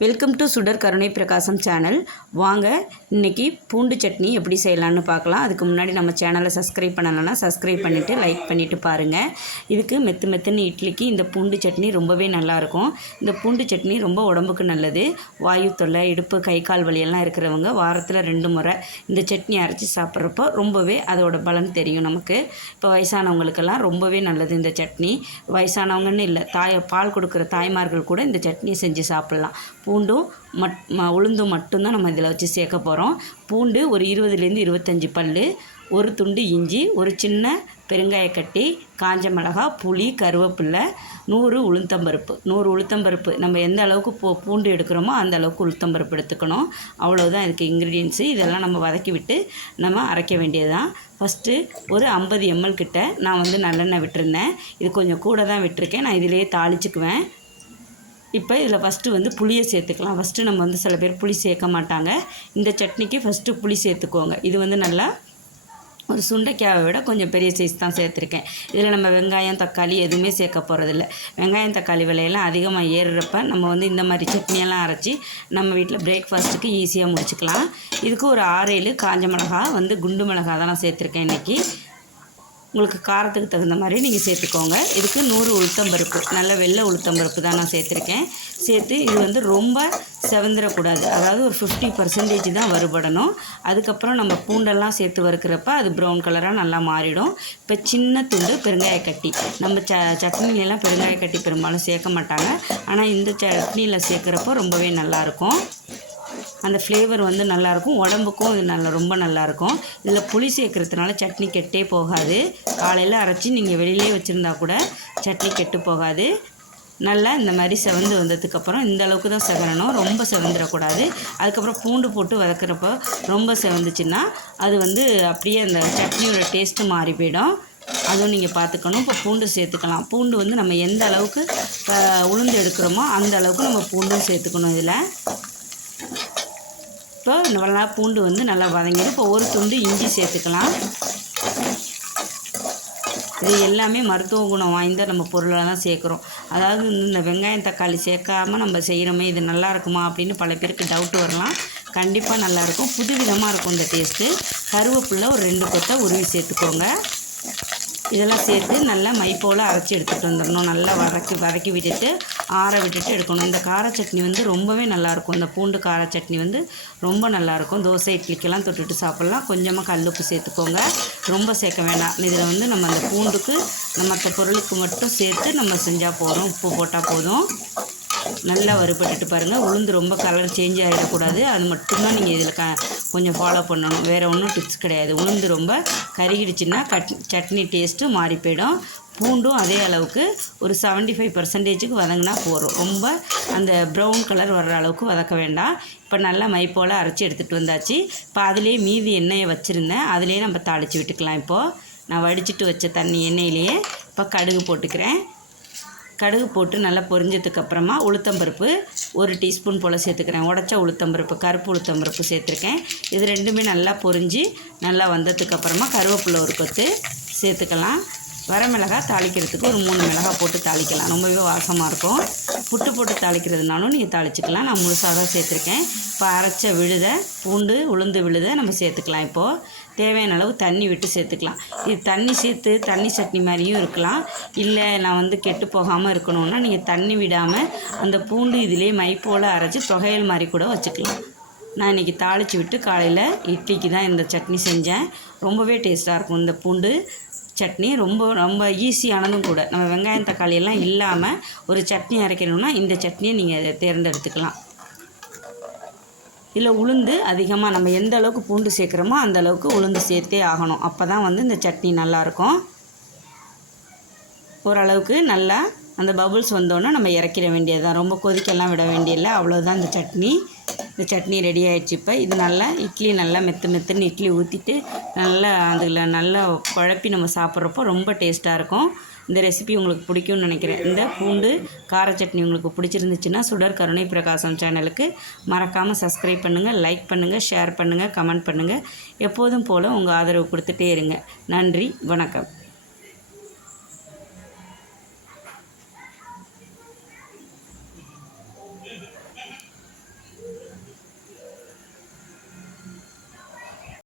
Welcome to சுடர் கருணை பிரகாசம் சேனல் வாங்க இன்னைக்கு பூண்டு சட்னி எப்படி செய்யலான்னு பார்க்கலாம். அதுக்கு முன்னாடி நம்ம சேனலை சப்ஸ்கிரைப் பண்ணலைன்னா சப்ஸ்கிரைப் பண்ணிவிட்டு லைக் பண்ணிவிட்டு பாருங்கள் இதுக்கு மெத்து மெத்துன்னு இட்லிக்கு இந்த பூண்டு சட்னி ரொம்பவே நல்லாயிருக்கும். இந்த பூண்டு சட்னி ரொம்ப உடம்புக்கு நல்லது. வாயு தொல்லை இடுப்பு கை கால் வலியெல்லாம் இருக்கிறவங்க வாரத்தில் ரெண்டு முறை இந்த சட்னி அரைச்சி சாப்பிட்றப்போ ரொம்பவே அதோட பலன் தெரியும் நமக்கு. இப்போ வயசானவங்களுக்கெல்லாம் ரொம்பவே நல்லது இந்த சட்னி. வயசானவங்கன்னு இல்லை தாயை பால் கொடுக்குற தாய்மார்கள் கூட இந்த சட்னியை செஞ்சு சாப்பிட்லாம். பூண்டும் மட் உளுந்தும் மட்டும்தான் நம்ம இதில் வச்சு சேர்க்க போகிறோம் பூண்டு ஒரு இருபதுலேருந்து இருபத்தஞ்சி பல் ஒரு துண்டு இஞ்சி ஒரு சின்ன பெருங்காயக்கட்டி காஞ்ச மிளகா புளி கருவேப்பில்லை நூறு உளுத்தம்பருப்பு. நூறு உளுத்தம்பருப்பு. நம்ம எந்த அளவுக்கு பூ பூண்டு எடுக்கிறோமோ அந்த அளவுக்கு உளுத்தம்பருப்பு எடுத்துக்கணும். அவ்வளோதான் இதுக்கு இன்க்ரீடியன்ஸு இதெல்லாம் நம்ம வதக்கி விட்டு நம்ம அரைக்க வேண்டியது தான் ஃபஸ்ட்டு ஒரு ஐம்பது எம்எல் கிட்ட நான் வந்து நல்லெண்ணெய் விட்டுருந்தேன். இது கொஞ்சம் கூட தான் விட்டுருக்கேன். நான் இதிலேயே தாளிச்சுக்குவேன். இப்போ இதில் ஃபஸ்ட்டு வந்து புளியை சேர்த்துக்கலாம். ஃபஸ்ட்டு நம்ம வந்து சில பேர் புளி சேர்க்க மாட்டாங்க. இந்த சட்னிக்கு ஃபஸ்ட்டு புளி சேர்த்துக்கோங்க. இது வந்து நல்லா ஒரு சுண்டைக்காவை விட கொஞ்சம் பெரிய சைஸ் தான் சேர்த்துருக்கேன். இதில் நம்ம வெங்காயம் தக்காளி எதுவுமே சேர்க்க போகிறதில்ல வெங்காயம் தக்காளி விலையெல்லாம் அதிகமாக ஏறுறப்ப நம்ம வந்து இந்த மாதிரி சட்னியெல்லாம் அரைச்சி நம்ம வீட்டில் பிரேக்ஃபாஸ்ட்டுக்கு ஈஸியாக முடிச்சுக்கலாம். இதுக்கு ஒரு ஆறேழு காஞ்ச மிளகா வந்து குண்டு மிளகா தான் நான் சேர்த்துருக்கேன் இன்றைக்கி உங்களுக்கு காரத்துக்கு தகுந்த மாதிரி நீங்கள் சேர்த்துக்கோங்க. இதுக்கு நூறு உளுத்தம்பருப்பு நல்ல வெள்ளை உளுத்தம்பருப்பு தான் நான் சேர்த்துருக்கேன். சேர்த்து இது வந்து ரொம்ப செவந்துடக்கூடாது அதாவது ஒரு ஃபிஃப்டி பர்சன்டேஜ் தான் வறுபடணும். அதுக்கப்புறம் நம்ம பூண்டெல்லாம் சேர்த்து வறுக்கிறப்ப அது ப்ரௌன் கலராக நல்லா மாறிடும். இப்போ சின்ன துண்டு பெருங்காய கட்டி. நம்ம ச சட்னிலெல்லாம் பெருங்காய கட்டி பெரும்பாலும் சேர்க்க மாட்டாங்க. ஆனால் இந்த சட்னியில் சேர்க்குறப்போ ரொம்பவே நல்லாயிருக்கும். அந்த ஃப்ளேவர் வந்து நல்லாயிருக்கும் உடம்புக்கும் இது நல்லா ரொம்ப நல்லாயிருக்கும் இதில் புளி சேர்க்குறதுனால சட்னி கெட்டே போகாது. காலையில் அரைச்சி நீங்கள் வெளியிலே வச்சுருந்தா கூட சட்னி கெட்டு போகாது. நல்லா இந்த மாதிரி செவந்து வந்ததுக்கப்புறம் இந்த அளவுக்கு தான் செவரணும் ரொம்ப செவந்துடக்கூடாது அதுக்கப்புறம் பூண்டு போட்டு வதக்குறப்போ ரொம்ப செவந்துச்சுன்னா அது வந்து அப்படியே அந்த சட்னியோட டேஸ்ட்டு மாறி போயிடும். அதுவும் நீங்கள் பார்த்துக்கணும் இப்போ பூண்டு சேர்த்துக்கலாம். பூண்டு வந்து நம்ம எந்த அளவுக்கு உளுந்து எடுக்கிறோமோ அந்த அளவுக்கு நம்ம பூண்டும் சேர்த்துக்கணும் இதில். இப்போ நல்லா பூண்டு வந்து நல்லா வதங்கிடும் இப்போ ஒரு துண்டு இஞ்சி சேர்த்துக்கலாம். இது எல்லாமே மருத்துவ குணம் வாய்ந்த நம்ம பொருளாக தான் சேர்க்குறோம். அதாவது இந்த வெங்காயம் தக்காளி சேர்க்காம நம்ம செய்கிறோமே இது நல்லா இருக்குமா அப்படின்னு பல பேருக்கு டவுட் வரலாம். கண்டிப்பாக நல்லாயிருக்கும் புதுவிதமாக இருக்கும் இந்த டேஸ்ட்டு கருவேப்பில்லை ஒரு ரெண்டு கொத்தை உருவி சேர்த்துக்கோங்க. இதெல்லாம் சேர்த்து நல்லா மை போல் அரைச்சி எடுத்துகிட்டு வந்துடணும். நல்லா வதக்கி வதக்கி விட்டுட்டு ஆற விட்டுட்டு எடுக்கணும். இந்த கார சட்னி வந்து ரொம்பவே நல்லாயிருக்கும். இந்த பூண்டு கார சட்னி வந்து ரொம்ப நல்லாயிருக்கும். தோசை இட்லிக்கெல்லாம் தொட்டுட்டு சாப்பிட்லாம். கொஞ்சமாக கல்லுப்பு சேர்த்துக்கோங்க. ரொம்ப சேர்க்க வேண்டாம். இதில் வந்து நம்ம அந்த பூண்டுக்கு மற்ற பொருளுக்கு மட்டும் சேர்த்து நம்ம செஞ்சால் போதும். உப்பு போட்டால் போதும். நல்லா வறுபட்டுட்டு பாருங்கள் உளுந்து ரொம்ப கலர் சேஞ்ச் ஆகிடக்கூடாது அது மட்டும்தான் நீங்கள் இதில் க கொஞ்சம் ஃபாலோ பண்ணணும். வேறு ஒன்றும் டிப்ஸ் கிடையாது. உளுந்து ரொம்ப கருகிடுச்சுன்னா கட் சட்னி டேஸ்ட்டு மாறி போயிடும். பூண்டும் அதே அளவுக்கு ஒரு செவன்ட்டி ஃபைவ் பர்சன்டேஜுக்கு வதங்கினா போகிறோம் ரொம்ப அந்த ப்ரௌன் கலர் வர்ற அளவுக்கு வதக்க வேண்டாம். இப்போ நல்லா மை போல் அரைச்சி எடுத்துகிட்டு வந்தாச்சு. இப்போ அதிலே மீதி எண்ணெயை வச்சுருந்தேன். அதிலே நம்ம தாளித்து விட்டுக்கலாம் இப்போது நான் வடிச்சிட்டு வச்ச தண்ணி எண்ணெயிலேயே இப்போ கடுகு போட்டுக்கிறேன். கடுகு போட்டு நல்லா பொரிஞ்சதுக்கப்புறமா உளுத்தம்பருப்பு ஒரு டீஸ்பூன் போல் சேர்த்துக்கிறேன். உடச்ச உளுத்தம்பருப்பு கருப்பு உளுத்தம்பருப்பு சேர்த்துருக்கேன். இது ரெண்டுமே நல்லா பொரிஞ்சு நல்லா வந்ததுக்கப்புறமா கருவேப்பிலை ஒரு கொத்து சேர்த்துக்கலாம். வரமிளகா தாளிக்கிறதுக்கு ஒரு மூணு மிளகாய் போட்டு தாளிக்கலாம். ரொம்பவே வாசமாக இருக்கும். புட்டு போட்டு தாளிக்கிறதுனாலும் நீங்கள் தாளிச்சிக்கலாம். நான் முழுசாக தான் சேர்த்துருக்கேன். இப்போ அரைச்ச விழுதை பூண்டு உளுந்து விழுதை நம்ம சேர்த்துக்கலாம் இப்போது தேவையான அளவு தண்ணி விட்டு சேர்த்துக்கலாம். இது தண்ணி சேர்த்து தண்ணி சட்னி மாதிரியும் இருக்கலாம். இல்லை நான் வந்து கெட்டு போகாமல் இருக்கணும்னா நீங்கள் தண்ணி விடாமல் அந்த பூண்டு இதிலே மை போல் அரைச்சி தொகையல் மாதிரி கூட வச்சுக்கலாம். நான் இன்றைக்கி தாளித்து விட்டு காலையில் இட்லிக்கு தான் இந்த சட்னி செஞ்சேன். ரொம்பவே டேஸ்ட்டாக இருக்கும் இந்த பூண்டு. சட்னி ரொம்ப ரொம்ப ஈஸியானதும் கூட. நம்ம வெங்காயம் தக்காளி எல்லாம் இல்லாமல் ஒரு சட்னி அரைக்கணும்னா இந்த சட்னியை நீங்கள் தேர்ந்தெடுத்துக்கலாம். இதில் உளுந்து அதிகமாக நம்ம எந்த அளவுக்கு பூண்டு சேர்க்குறோமோ அந்த அளவுக்கு உளுந்து சேர்த்தே ஆகணும். அப்போ தான் வந்து இந்த சட்னி நல்லாயிருக்கும் ஓரளவுக்கு நல்லா அந்த பபுள்ஸ் வந்தோன்னே நம்ம இறக்கிட வேண்டியது ரொம்ப கொதிக்கெல்லாம் விட வேண்டியதில்லை. அவ்வளோதான் இந்த சட்னி. இந்த சட்னி ரெடி ஆகிடுச்சு இப்போ. இது நல்லா இட்லி நல்லா மெத்து மெத்துன்னு இட்லி ஊற்றிட்டு நல்லா அதில் நல்லா குழப்பி நம்ம சாப்பிட்றப்போ ரொம்ப டேஸ்ட்டாக இருக்கும். இந்த ரெசிபி உங்களுக்கு பிடிக்கும்னு நினைக்கிறேன். இந்த பூண்டு கார சட்னி உங்களுக்கு பிடிச்சிருந்துச்சுன்னா சுடர் கருணை பிரகாசம் சேனலுக்கு மறக்காமல் சப்ஸ்கிரைப் பண்ணுங்கள் லைக் பண்ணுங்கள் ஷேர் பண்ணுங்கள் கமெண்ட் பண்ணுங்கள் எப்போதும் போல் உங்கள் ஆதரவு கொடுத்துட்டே இருங்க. நன்றி வணக்கம்.